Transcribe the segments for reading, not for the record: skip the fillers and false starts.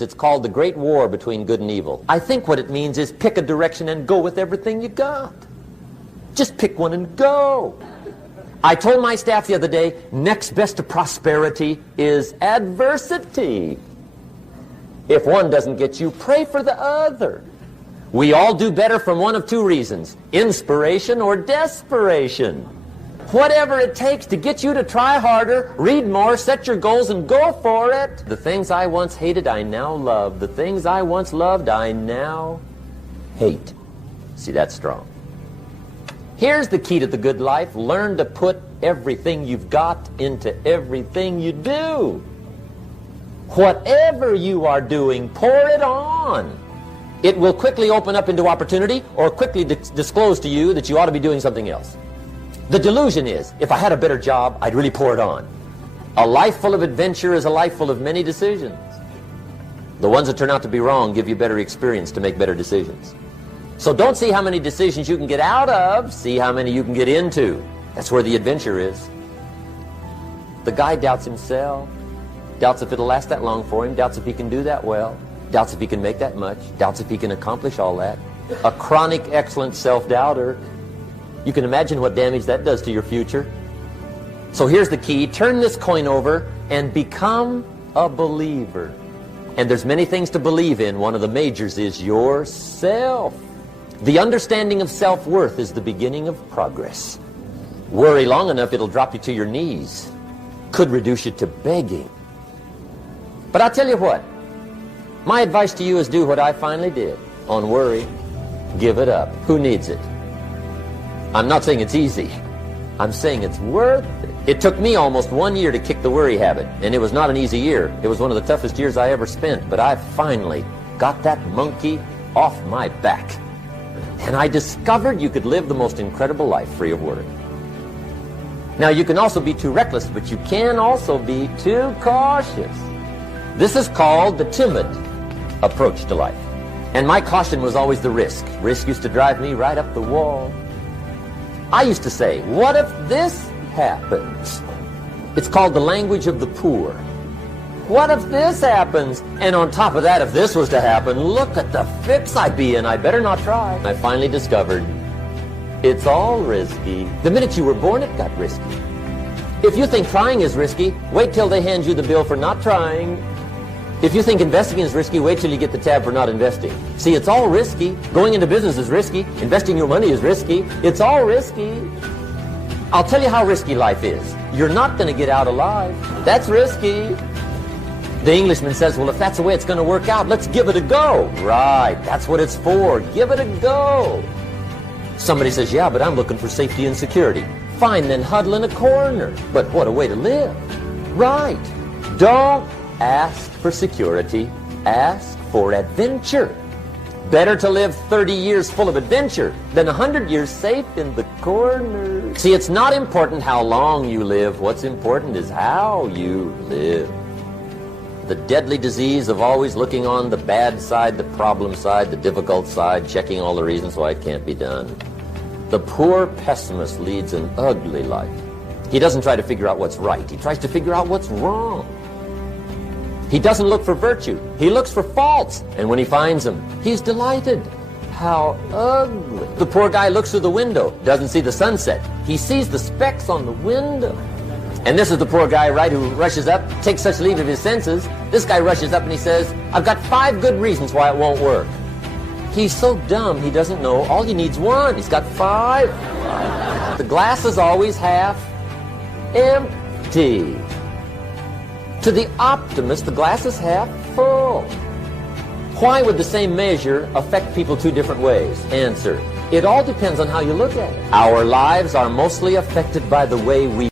It's called the Great War between good and evil. I think what it means is pick a direction and go with everything you got. Just pick one and go. I told my staff the other day, next best to prosperity is adversity. If one doesn't get you, pray for the other. We all do better from one of two reasons, inspiration or desperation. Whatever it takes to get you to try harder, read more, set your goals, and go for it. The things I once hated, I now love. The things I once loved, I now hate. See, that's strong. Here's the key to the good life. Learn to put everything you've got into everything you do. Whatever you are doing, pour it on. It will quickly open up into opportunity or quickly disclose to you that you ought to be doing something else. The delusion is, if I had a better job, I'd really pour it on. A life full of adventure is a life full of many decisions. The ones that turn out to be wrong give you better experience to make better decisions. So don't see how many decisions you can get out of, see how many you can get into. That's where the adventure is. The guy doubts himself, doubts if it'll last that long for him, doubts if he can do that well, doubts if he can make that much, doubts if he can accomplish all that. A chronic, excellent self-doubter. You can imagine what damage that does to your future. So here's the key. Turn this coin over and become a believer. And there's many things to believe in. One of the majors is yourself. The understanding of self-worth is the beginning of progress. Worry long enough, it'll drop you to your knees. Could reduce you to begging. But I'll tell you what. My advice to you is do what I finally did. On worry, give it up. Who needs it? I'm not saying it's easy. I'm saying it's worth it. It took me almost 1 year to kick the worry habit, and it was not an easy year. It was one of the toughest years I ever spent, but I finally got that monkey off my back. And I discovered you could live the most incredible life free of worry. Now, you can also be too reckless, but you can also be too cautious. This is called the timid approach to life. And my caution was always the risk. Risk used to drive me right up the wall. I used to say, what if this happens? It's called the language of the poor. What if this happens? And on top of that, if this was to happen, look at the fix I'd be in. I better not try. I finally discovered it's all risky. The minute you were born, it got risky. If you think trying is risky, wait till they hand you the bill for not trying. If you think investing is risky, wait till you get the tab for not investing. See, it's all risky. Going into business is risky. Investing your money is risky. It's all risky. I'll tell you how risky life is. You're not going to get out alive. That's risky. The Englishman says, well, if that's the way it's going to work out, let's give it a go. Right, that's what it's for. Give it a go. Somebody says, yeah, but I'm looking for safety and security. Fine, then huddle in a corner. But what a way to live. Right. Don't ask for security. Ask for adventure. Better to live 30 years full of adventure than 100 years safe in the corner. See, it's not important how long you live. What's important is how you live. The deadly disease of always looking on the bad side, the problem side, the difficult side, checking all the reasons why it can't be done. The poor pessimist leads an ugly life. He doesn't try to figure out what's right. He tries to figure out what's wrong. He doesn't look for virtue. He looks for faults. And when he finds them, he's delighted. How ugly. The poor guy looks through the window, doesn't see the sunset. He sees the specks on the window. And this is the poor guy, right, who rushes up, takes such leave of his senses. This guy rushes up and he says, I've got 5 good reasons why it won't work. He's so dumb he doesn't know. All he needs 1. He's got 5. The glass is always half empty. To the optimist, the glass is half full. Why would the same measure affect people 2 different ways? Answer, it all depends on how you look at it. Our lives are mostly affected by the way we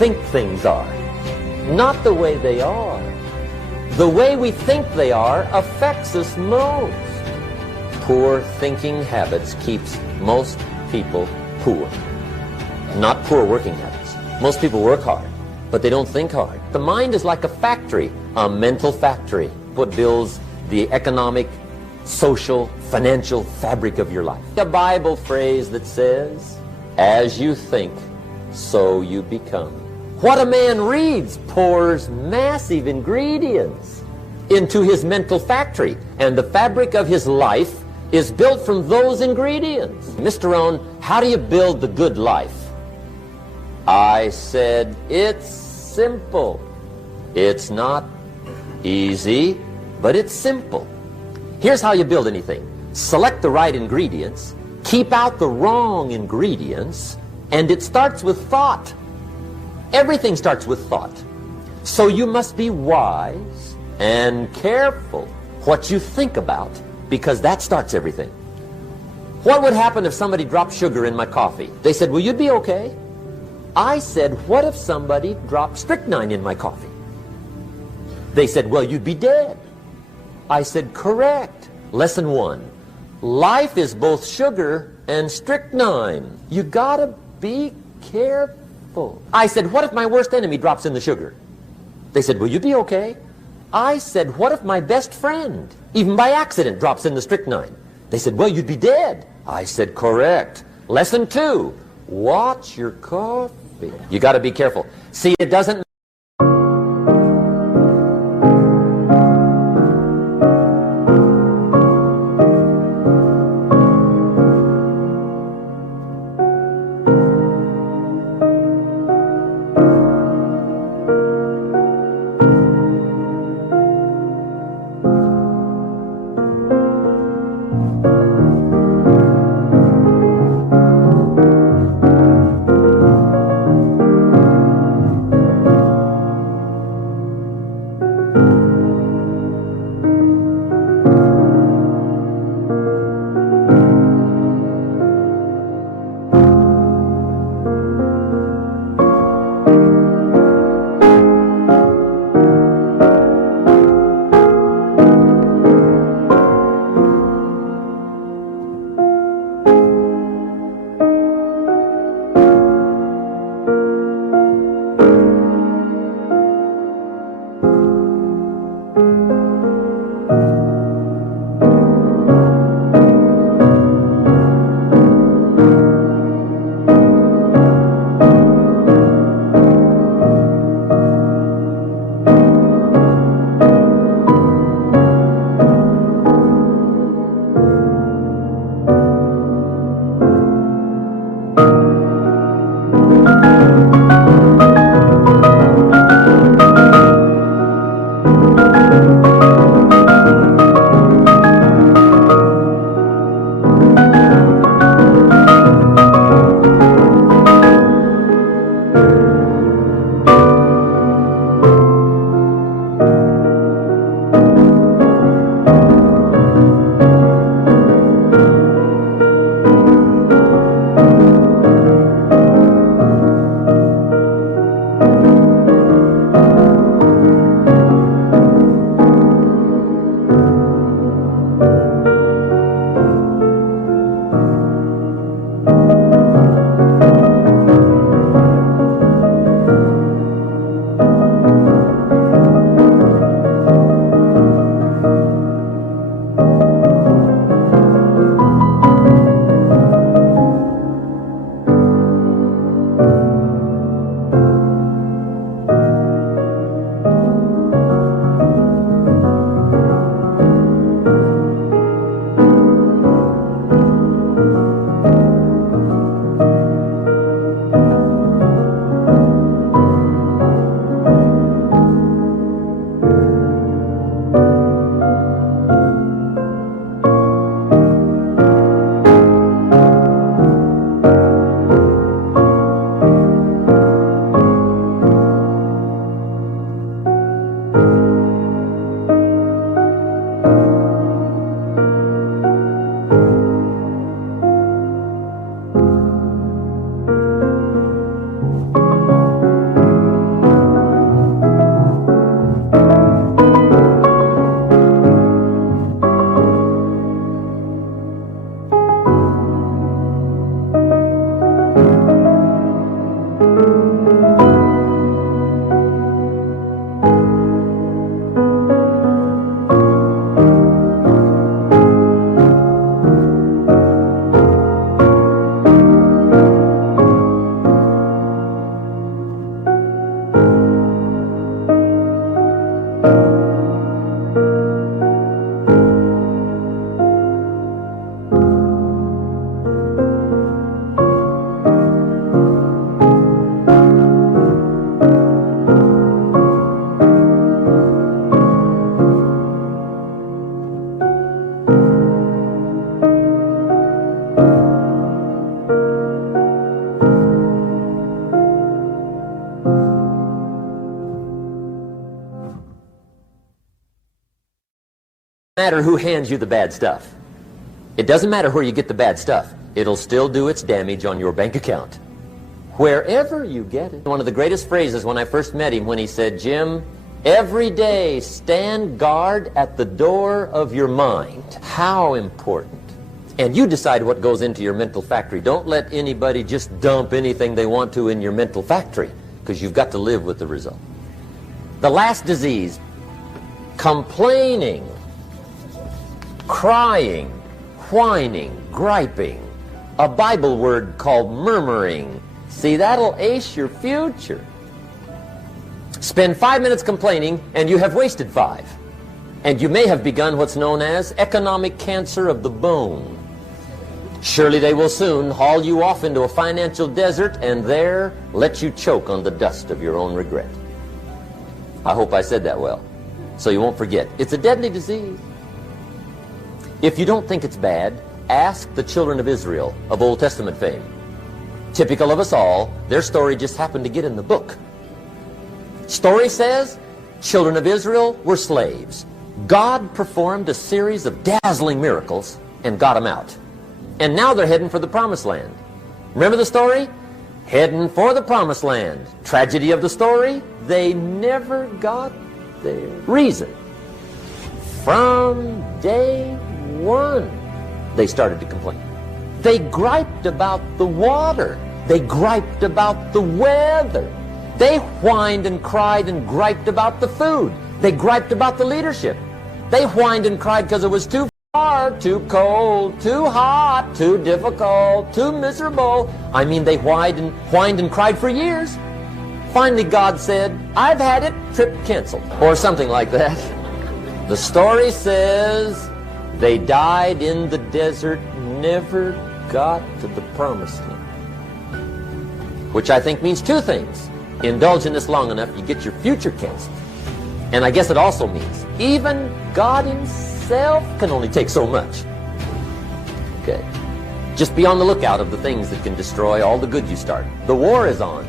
think things are, not the way they are. The way we think they are affects us most. Poor thinking habits keeps most people poor. Not poor working habits. Most people work hard, but they don't think hard. The mind is like a factory, a mental factory. What builds the economic, social, financial fabric of your life. A Bible phrase that says, as you think, so you become. What a man reads pours massive ingredients into his mental factory, and the fabric of his life is built from those ingredients. Mr. Rohn, how do you build the good life? I said, it's simple. It's not easy, but it's simple. Here's how you build anything. Select the right ingredients, keep out the wrong ingredients, and it starts with thought. Everything starts with thought. So you must be wise and careful what you think about, because that starts everything. What would happen if somebody dropped sugar in my coffee? They said, well, you'd be okay. I said, what if somebody dropped strychnine in my coffee? They said, well, you'd be dead. I said, correct. Lesson 1. Life is both sugar and strychnine. You gotta be careful. I said, what if my worst enemy drops in the sugar? They said, will you be okay? I said, what if my best friend, even by accident, drops in the strychnine? They said, well, you'd be dead. I said, correct. Lesson 2, watch your coffee. You gotta be careful. See, it doesn't Matter who hands you the bad stuff. It doesn't matter where you get the bad stuff. It'll still do its damage on your bank account. Wherever you get it. One of the greatest phrases when I first met him when he said, Jim, every day stand guard at the door of your mind. How important. And you decide what goes into your mental factory. Don't let anybody just dump anything they want to in your mental factory, because you've got to live with the result. The last disease, complaining, crying, whining, griping, a Bible word called murmuring. See, that'll ace your future. Spend 5 minutes complaining and you have wasted 5. And you may have begun what's known as economic cancer of the bone. Surely they will soon haul you off into a financial desert and there let you choke on the dust of your own regret. I hope I said that well, so you won't forget. It's a deadly disease. If you don't think it's bad, ask the children of Israel of Old Testament fame. Typical of us all, their story just happened to get in the book. Story says, children of Israel were slaves. God performed a series of dazzling miracles and got them out. And now they're heading for the promised land. Remember the story? Heading for the promised land. Tragedy of the story, they never got there. Reason, from day one, they started to complain. They griped about the water. They griped about the weather. They whined and cried and griped about the food. They griped about the leadership. They whined and cried because it was too far, too cold, too hot, too difficult, too miserable. I mean, they whined and cried for years. Finally, God said, I've had it, trip canceled, or something like that. The story says they died in the desert, never got to the promised land. Which I think means two things. Indulge in this long enough, you get your future canceled. And I guess it also means even God himself can only take so much. Okay. Just be on the lookout of the things that can destroy all the good you start. The war is on.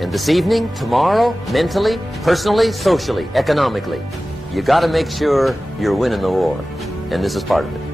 And this evening, tomorrow, mentally, personally, socially, economically, you got to make sure you're winning the war. And this is part of it.